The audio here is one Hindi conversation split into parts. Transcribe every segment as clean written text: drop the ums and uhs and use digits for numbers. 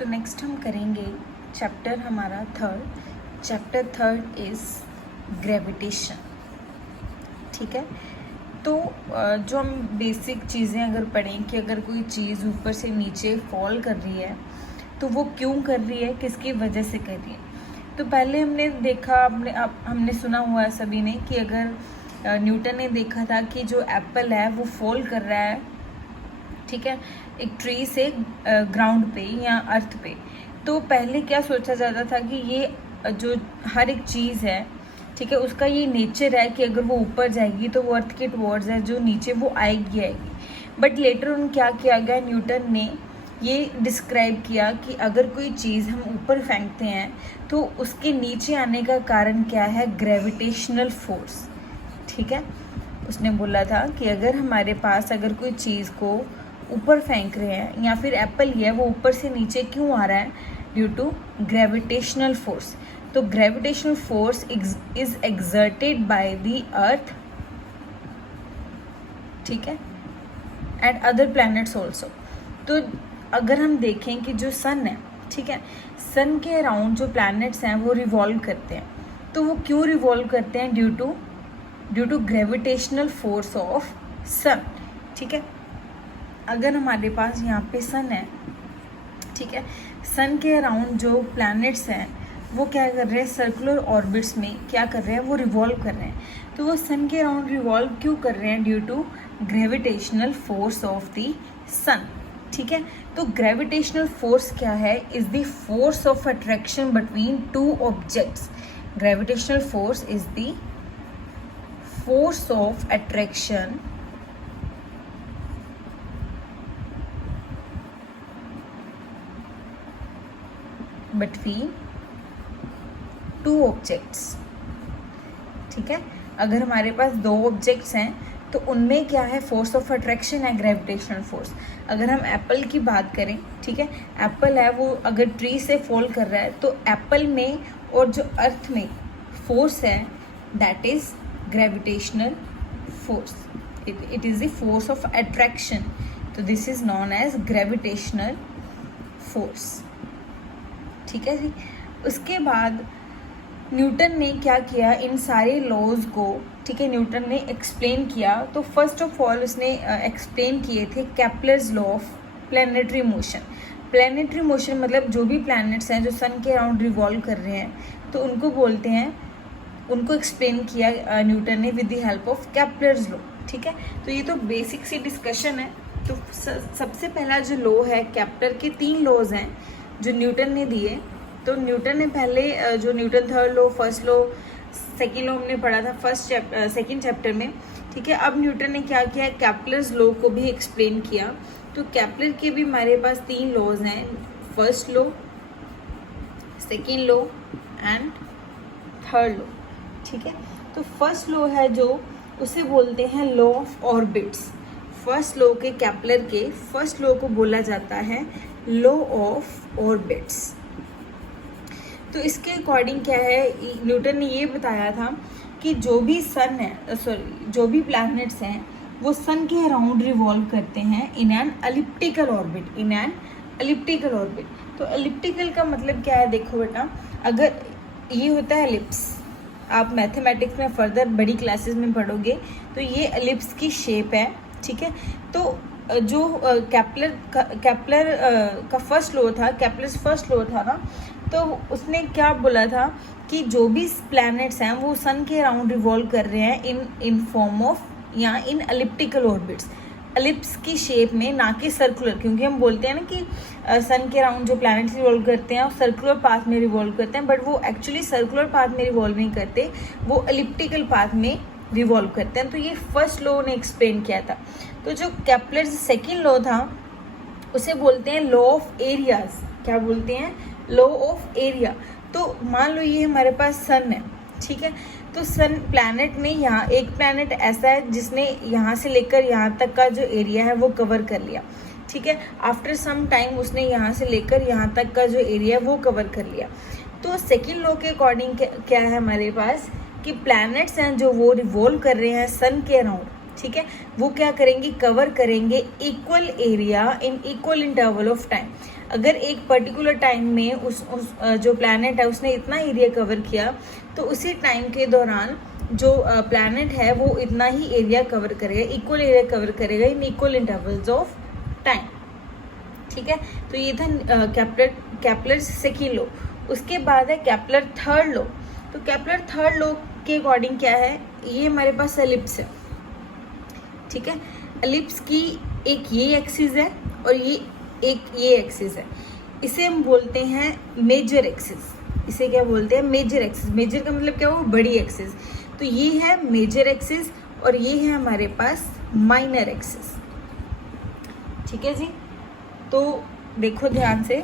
तो नेक्स्ट हम करेंगे चैप्टर हमारा third. Chapter third is gravitation. ठीक है, तो जो हम बेसिक चीज़ें अगर पढ़ें कि अगर कोई चीज़ ऊपर से नीचे फॉल कर रही है तो वो क्यों कर रही है, किसकी वजह से कर रही है। तो पहले हमने देखा, हमने सुना हुआ है सभी ने कि अगर न्यूटन ने देखा था कि जो एप्पल है वो फॉल कर रहा है, ठीक है, एक ट्री से ग्राउंड पे या अर्थ पे। तो पहले क्या सोचा जाता था कि ये जो हर एक चीज़ है, ठीक है, उसका ये नेचर है कि अगर वो ऊपर जाएगी तो वो अर्थ के टुवर्ड्स है, जो नीचे वो आएगी। बट लेटर ऑन क्या किया गया, न्यूटन ने ये डिस्क्राइब किया कि अगर कोई चीज़ हम ऊपर फेंकते हैं तो उसके नीचे आने का कारण क्या है, ग्रेविटेशनल फोर्स। ठीक है, उसने बोला था कि अगर हमारे पास अगर कोई चीज़ को ऊपर फेंक रहे हैं या फिर एप्पल ही है वो ऊपर से नीचे क्यों आ रहा है, ड्यू टू ग्रेविटेशनल फोर्स। तो gravitational force is exerted by the earth, ठीक है, एंड अदर प्लैनेट्स ऑल्सो। तो अगर हम देखें कि जो सन है, ठीक है, सन के अराउंड जो प्लैनेट्स हैं वो रिवॉल्व करते हैं। तो वो क्यों रिवॉल्व करते हैं, due to gravitational force of sun. ठीक है, अगर हमारे पास यहाँ पे सन है, ठीक है, सन के अराउंड जो प्लैनेट्स हैं वो क्या कर रहे हैं, सर्कुलर ऑर्बिट्स में क्या कर रहे हैं, वो रिवॉल्व कर रहे हैं। तो वो सन के अराउंड रिवॉल्व क्यों कर रहे हैं, due to gravitational force of the sun. ठीक है, तो ग्रेविटेशनल फोर्स क्या है, is the force of attraction between two objects. Gravitational force is the force of attraction between two objects. ठीक है, अगर हमारे पास दो ऑब्जेक्ट्स हैं तो उनमें क्या है, फोर्स ऑफ अट्रैक्शन है ग्रेविटेशनल फोर्स। अगर हम एप्पल की बात करें, ठीक है, एप्पल है वो अगर ट्री से फॉल कर रहा है तो एप्पल में और जो अर्थ में फोर्स है that is gravitational force, it is the force of attraction. तो this is known as gravitational force. ठीक है जी। उसके बाद न्यूटन ने क्या किया, इन सारे लॉज को, ठीक है, न्यूटन ने एक्सप्लेन किया। तो फर्स्ट ऑफ ऑल उसने एक्सप्लेन किए थे Kepler's law of planetary motion. Planetary motion मतलब जो भी प्लैनेट्स हैं जो सन के अराउंड रिवॉल्व कर रहे हैं तो उनको बोलते हैं, उनको एक्सप्लेन किया न्यूटन ने with the help of Kepler's law. ठीक है, तो ये तो बेसिक सी डिस्कशन है। तो सबसे पहला जो लॉ है, केपलर के 3 लॉज हैं जो न्यूटन ने दिए। तो न्यूटन ने पहले जो Newton third law, first law, second law हमने पढ़ा था सेकेंड चैप्टर में। ठीक है, अब न्यूटन ने क्या किया, केपलर्स लॉ को भी एक्सप्लेन किया। तो केपलर के भी हमारे पास 3 लॉज हैं, first law, second law and third law. ठीक है, तो फर्स्ट लॉ है जो उसे बोलते हैं law of orbits. First law के, केपलर के फर्स्ट लॉ को बोला जाता है लॉ ऑफ ऑर्बिट्स। तो इसके अकॉर्डिंग क्या है, न्यूटन ने ये बताया था कि जो भी सन है, जो भी प्लैनेट्स हैं वो सन के अराउंड रिवॉल्व करते हैं in an elliptical orbit, in an elliptical orbit. तो एलिप्टिकल का मतलब क्या है, देखो बेटा, अगर ये होता है एलिप्स, आप मैथमेटिक्स में फर्दर बड़ी क्लासेस में पढ़ोगे तो ये एलिप्स की शेप है। ठीक है, तो जो केपलर का फर्स्ट लॉ था, केपलर्स फर्स्ट लॉ था ना, तो उसने क्या बोला था कि जो भी प्लैनेट्स हैं वो सन के अराउंड रिवॉल्व कर रहे हैं इन फॉर्म ऑफ या इन एलिप्टिकल ऑर्बिट्स, एलिप्स की शेप में, ना कि सर्कुलर। क्योंकि हम बोलते हैं ना कि सन के अराउंड जो प्लैनेट्स रिवॉल्व करते हैं वो सर्कुलर पाथ में रिवॉल्व करते हैं, बट वो एक्चुअली सर्कुलर पाथ में रिवॉल्व नहीं करते, वो एलिप्टिकल पाथ में रिवॉल्व करते हैं। तो ये फर्स्ट लॉ ने एक्सप्लेन किया था। तो जो केपलर सेकेंड लॉ था उसे बोलते हैं लॉ ऑफ एरियाज। क्या बोलते हैं, लॉ ऑफ एरिया। तो मान लो ये हमारे पास सन है, ठीक है, तो सन प्लैनेट में यहाँ एक प्लैनेट ऐसा है जिसने यहाँ से लेकर यहाँ तक का जो एरिया है वो कवर कर लिया। ठीक है, आफ्टर सम टाइम उसने यहाँ से लेकर यहाँ तक का जो एरिया है वो कवर कर लिया। तो सेकेंड लॉ के अकॉर्डिंग क्या है हमारे पास कि प्लैनेट्स हैं जो वो रिवॉल्व कर रहे हैं सन के अराउंड, ठीक है, वो क्या करेंगे, कवर करेंगे equal area in equal interval of time. अगर एक पर्टिकुलर टाइम में उस जो प्लैनेट है उसने इतना एरिया कवर किया, तो उसी टाइम के दौरान जो प्लैनेट है वो इतना ही एरिया कवर करेगा, इक्वल एरिया कवर करेगा in equal intervals of time. ठीक है, तो ये था केपलर सेकंड लॉ। उसके बाद है केपलर थर्ड लॉ। तो केपलर थर्ड लॉ के अकॉर्डिंग क्या है, ये हमारे पास एलिप्स है। ठीक है, एलिप्स की एक ये एक्सिस है और ये एक्सिस है। इसे हम बोलते हैं मेजर एक्सिस। इसे क्या बोलते हैं, मेजर एक्सिस। मेजर का मतलब क्या हुआ, बड़ी एक्सिस। तो ये है मेजर एक्सिस और ये है हमारे पास माइनर एक्सिस। ठीक है जी, तो देखो ध्यान से,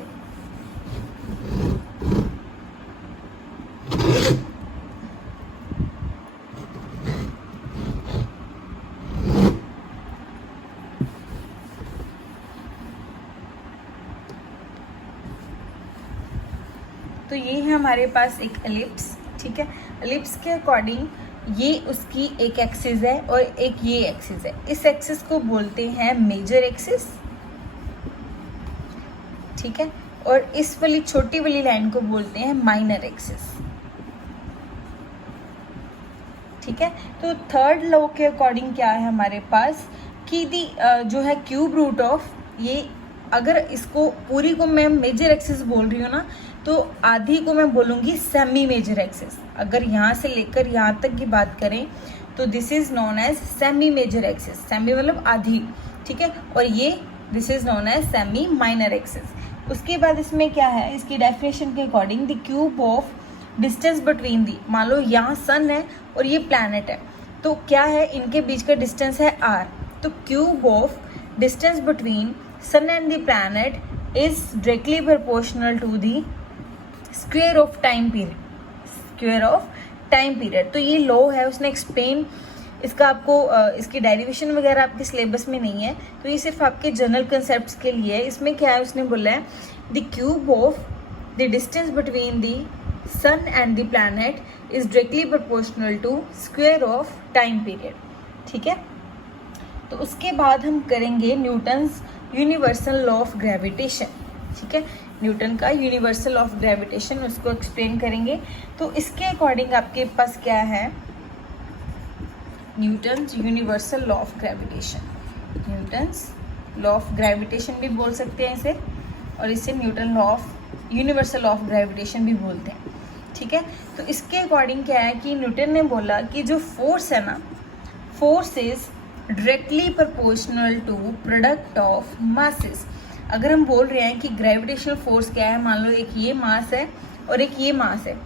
तो ये है हमारे पास एक एलिप्स। ठीक है, एलिप्स के अकॉर्डिंग ये उसकी एक एक्सिस है और एक ये एक्सिस है। इस एक्सिस को बोलते हैं मेजर एक्सिस। ठीक है, और इस वाली छोटी वाली लाइन को बोलते हैं माइनर एक्सिस। ठीक है, तो थर्ड लॉ के अकॉर्डिंग क्या है हमारे पास कि जो है क्यूब रूट ऑफ ये, अगर इसको पूरी को मैं मेजर एक्सिस बोल रही हूँ ना, तो आधी को मैं बोलूँगी सेमी मेजर एक्सिस। अगर यहाँ से लेकर यहाँ तक की बात करें तो this is known as semi major axis. Semi मतलब आधी। ठीक है, और ये this is known as semi minor axis. उसके बाद इसमें क्या है, इसकी डेफिनेशन के according the cube of distance between the, मान लो यहाँ सन है और ये प्लैनेट है, तो क्या है, इनके बीच का डिस्टेंस है r। तो cube of distance between sun and the planet is directly proportional to the square of time period. Square of time period, तो ये लॉ है, उसने एक्सप्लेन इसका आपको इसकी डेरिवेशन वगैरह आपके सिलेबस में नहीं है, तो ये सिर्फ आपके जनरल कंसेप्ट्स के लिए है। इसमें क्या है, उसने बोला है the cube of the distance between the sun and the planet is directly proportional to square of time period. ठीक है, तो उसके बाद हम करेंगे Newton's universal law of gravitation. ठीक है, न्यूटन का यूनिवर्सल ऑफ ग्रेविटेशन, उसको एक्सप्लेन करेंगे। तो इसके अकॉर्डिंग आपके पास क्या है, Newton's universal law of gravitation. Newton's law of gravitation भी बोल सकते हैं इसे, और इसे Newton law of universal of gravitation भी बोलते हैं। ठीक है, तो इसके अकॉर्डिंग क्या है कि न्यूटन ने बोला कि जो फोर्स है ना, force is directly proportional to product of masses. अगर हम बोल रहे हैं कि ग्रेविटेशनल फोर्स क्या है, मान लो एक ये मास है और एक ये मास है,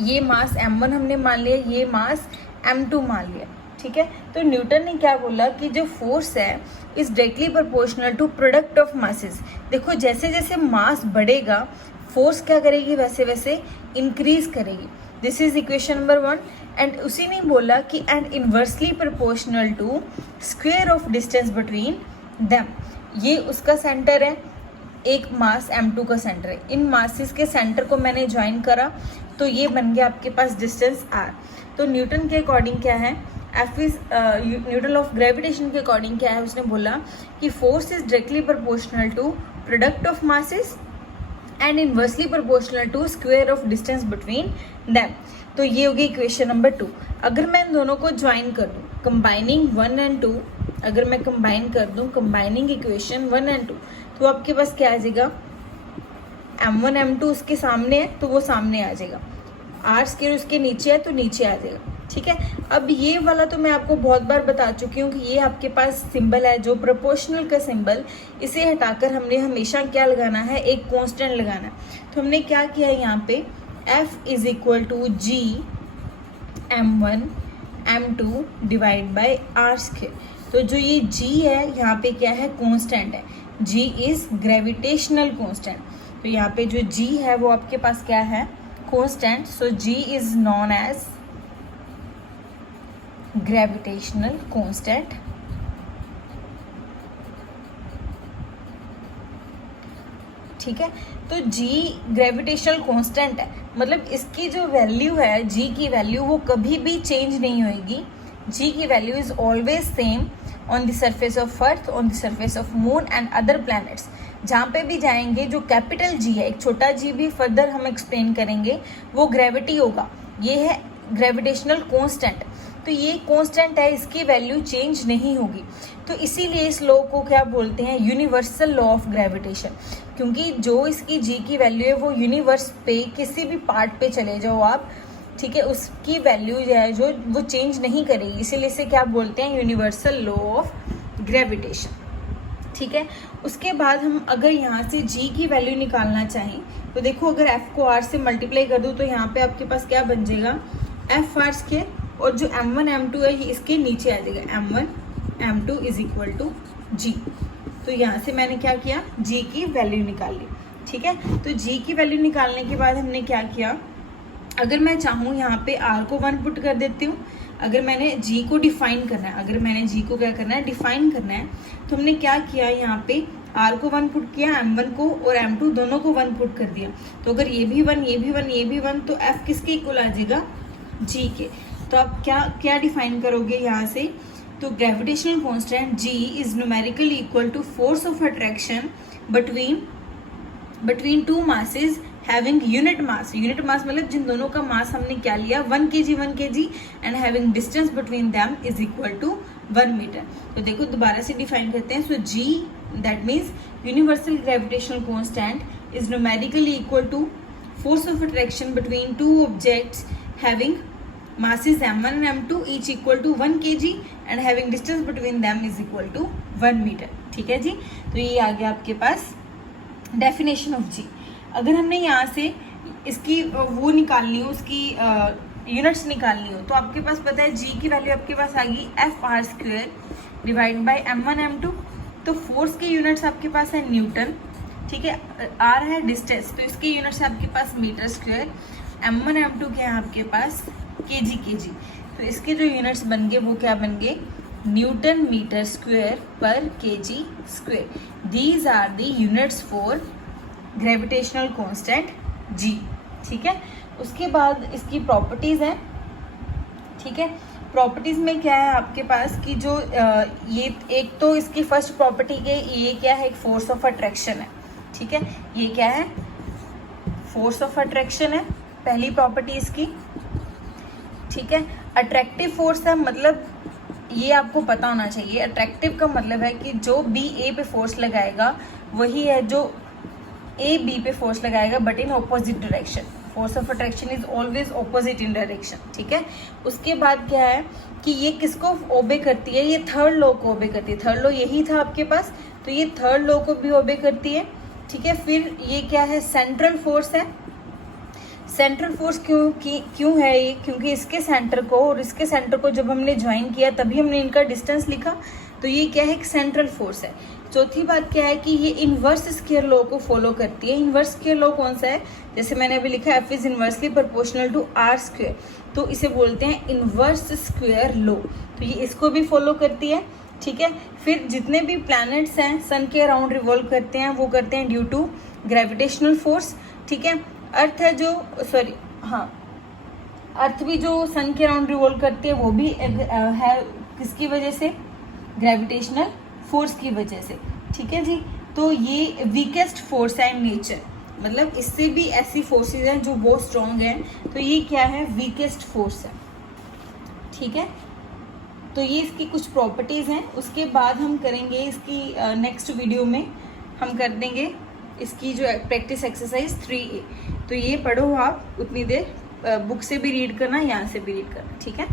ये मास m1 हमने मान लिया, ये मास m2 मान लिया। ठीक है, तो न्यूटन ने क्या बोला कि जो फोर्स है is directly proportional to product of masses. देखो जैसे जैसे मास बढ़ेगा फोर्स क्या करेगी, वैसे वैसे इंक्रीज करेगी। This is equation number 1। And उसी ने बोला कि and inversely proportional to square of distance between them. ये उसका सेंटर है, एक मास m2 का सेंटर है। इन मासेस के सेंटर को मैंने ज्वाइन करा तो ये बन गया आपके पास डिस्टेंस r। तो न्यूटन के अकॉर्डिंग क्या है, F is Newton of gravitation के अकॉर्डिंग क्या है, उसने बोला कि force is directly proportional to product of masses and inversely proportional to square of distance between them. तो ये होगी इक्वेशन नंबर 2। अगर मैं इन दोनों को ज्वाइन कर दूँ, कंबाइनिंग 1 एंड 2, अगर मैं कंबाइन कर दूँ कंबाइनिंग इक्वेशन 1 एंड 2, तो आपके पास क्या आ जाएगा, m1 m2 उसके सामने है तो वो सामने आ जाएगा, r स्क्वायर उसके नीचे है तो नीचे आ जाएगा। ठीक है, अब ये वाला तो मैं आपको बहुत बार बता चुकी हूँ कि ये आपके पास सिंबल है जो प्रोपोर्शनल का सिंबल, इसे हटाकर हमने हमेशा क्या लगाना है, एक कांस्टेंट लगाना है। तो हमने क्या किया है यहाँ पे, f is equal to g m1 m2 divide by r square. तो जो ये g है यहाँ पे क्या है, कांस्टेंट है, g इज ग्रेविटेशनल कांस्टेंट। तो यहाँ पे जो g है वो आपके पास क्या है, constant. So g is known as gravitational constant. ठीक है, तो g ग्रेविटेशनल कांस्टेंट है, मतलब इसकी जो वैल्यू है, g की वैल्यू वो कभी भी चेंज नहीं होएगी। g की value is always same on the surface of earth, on the surface of moon and other planets. जहाँ पे भी जाएंगे जो कैपिटल जी है, एक छोटा जी भी फर्दर हम एक्सप्लेन करेंगे, वो ग्रेविटी होगा। ये है ग्रेविटेशनल कांस्टेंट, तो ये कांस्टेंट है, इसकी वैल्यू चेंज नहीं होगी। तो इसीलिए इस लॉ को क्या बोलते हैं, यूनिवर्सल लॉ ऑफ ग्रेविटेशन, क्योंकि जो इसकी जी की वैल्यू है वो यूनिवर्स पे किसी भी पार्ट पे चले जाओ आप, ठीक है, उसकी वैल्यू जो है जो वो चेंज नहीं करेगी, इसीलिए इसे क्या बोलते हैं, यूनिवर्सल लॉ ऑफ ग्रेविटेशन। ठीक है, उसके बाद हम अगर यहाँ से g की वैल्यू निकालना चाहें तो देखो, अगर f को r से मल्टीप्लाई कर दूँ तो यहाँ पे आपके पास क्या बन जाएगा, एफ आर स्क्वायर, और जो m1 m2 है ये इसके नीचे आ जाएगा, m1 m2 is equal to g। तो यहाँ से मैंने क्या किया, g की वैल्यू निकाल ली। ठीक है, तो g की वैल्यू निकालने के बाद हमने क्या किया, अगर मैं चाहूँ यहाँ पे r को 1 पुट कर देती हूँ। अगर मैंने g को डिफाइन करना है, अगर मैंने g को क्या करना है, डिफाइन करना है, तो हमने क्या किया, यहाँ पे r को 1 पुट किया, m1 को और m2 दोनों को 1 पुट कर दिया। तो अगर ये भी 1, ये भी 1, ये भी 1, तो f किसके इक्वल आ जाएगा, g के। तो आप क्या क्या डिफाइन करोगे यहाँ से, तो gravitational constant g is numerically equal to force of attraction between two masses having unit mass. Unit mass मतलब जिन दोनों का मास हमने क्या लिया, 1 kg and having distance between them is equal to 1 metre. तो देखो दोबारा से डिफाइन करते हैं। So g that means universal gravitational constant is numerically equal to force of attraction between two objects having masses m1 and m2 each equal to 1 kg and having distance between them is equal to 1 meter। ठीक है जी, तो ये आ गया आपके पास डेफिनेशन ऑफ जी। अगर हमने यहाँ से इसकी वो निकालनी हो, उसकी यूनिट्स निकालनी हो, तो आपके पास पता है जी की वैल्यू आपके पास आ गई F R square divide by m1 m2। तो फोर्स की यूनिट्स आपके पास है न्यूटन, ठीक है, आर है डिस्टेंस, तो इसके यूनिट्स है आपके पास मीटर स्क्वेयर, m1 m2 के हैं आपके पास kg। तो इसके जो यूनिट्स बन गए वो क्या बन गए, न्यूटन मीटर स्क्वेयर पर kg square. These are the units for gravitational constant g। ठीक है, उसके बाद इसकी प्रॉपर्टीज हैं। ठीक है, प्रॉपर्टीज में क्या है आपके पास कि जो ये एक तो इसकी फर्स्ट प्रॉपर्टी के ये क्या है, एक फोर्स ऑफ अट्रैक्शन है। ठीक है, ये क्या है, फोर्स ऑफ अट्रैक्शन है पहली प्रॉपर्टी इसकी। ठीक है, अट्रैक्टिव फोर्स है, मतलब ये आपको पता होना चाहिए, अट्रैक्टिव का मतलब है कि जो बी ए पे फोर्स लगाएगा वही है जो ए बी पे फोर्स लगाएगा, but in opposite direction. Force of attraction is always opposite in direction. ठीक है, उसके बाद क्या है कि ये किसको ओबे करती है, ये थर्ड लॉ को ओबे करती है। थर्ड लॉ यही था आपके पास, तो ये थर्ड लॉ को भी ओबे करती है। ठीक है, फिर ये क्या है, सेंट्रल फोर्स है। सेंट्रल फोर्स क्यों है ये, क्योंकि इसके सेंटर को और इसके सेंटर को जब हमने ज्वाइन किया तभी हमने इनका डिस्टेंस लिखा, तो ये क्या है, एक सेंट्रल फोर्स है। चौथी बात क्या है कि ये इनवर्स स्क्वायर लॉ को फॉलो करती है। इनवर्स स्क्वायर लॉ कौन सा है, जैसे मैंने अभी लिखा F is inversely proportional to R square, तो इसे बोलते हैं इनवर्स स्क्वायर लॉ। तो ये इसको भी फॉलो करती है। ठीक है, फिर जितने भी प्लैनेट्स हैं सन के अराउंड रिवॉल्व करते हैं, वो करते हैं ड्यू टू ग्रेविटेशनल फोर्स। ठीक है, अर्थ है जो अर्थ भी जो सन के अराउंड रिवॉल्व करती है वो भी है किसकी वजह से, ग्रेविटेशनल फोर्स की वजह से। ठीक है जी, तो ये वीकेस्ट फोर्स है इन नेचर, मतलब इससे भी ऐसी फोर्सेस हैं जो बहुत स्ट्रॉन्ग हैं, तो ये क्या है, वीकेस्ट फोर्स है। ठीक है, तो ये इसकी कुछ प्रॉपर्टीज़ हैं। उसके बाद हम करेंगे इसकी नेक्स्ट वीडियो में हम कर देंगे इसकी जो प्रैक्टिस एक्सरसाइज 3A। तो ये पढ़ो आप उतनी देर, बुक से भी रीड करना, यहाँ से भी रीड करना। ठीक है।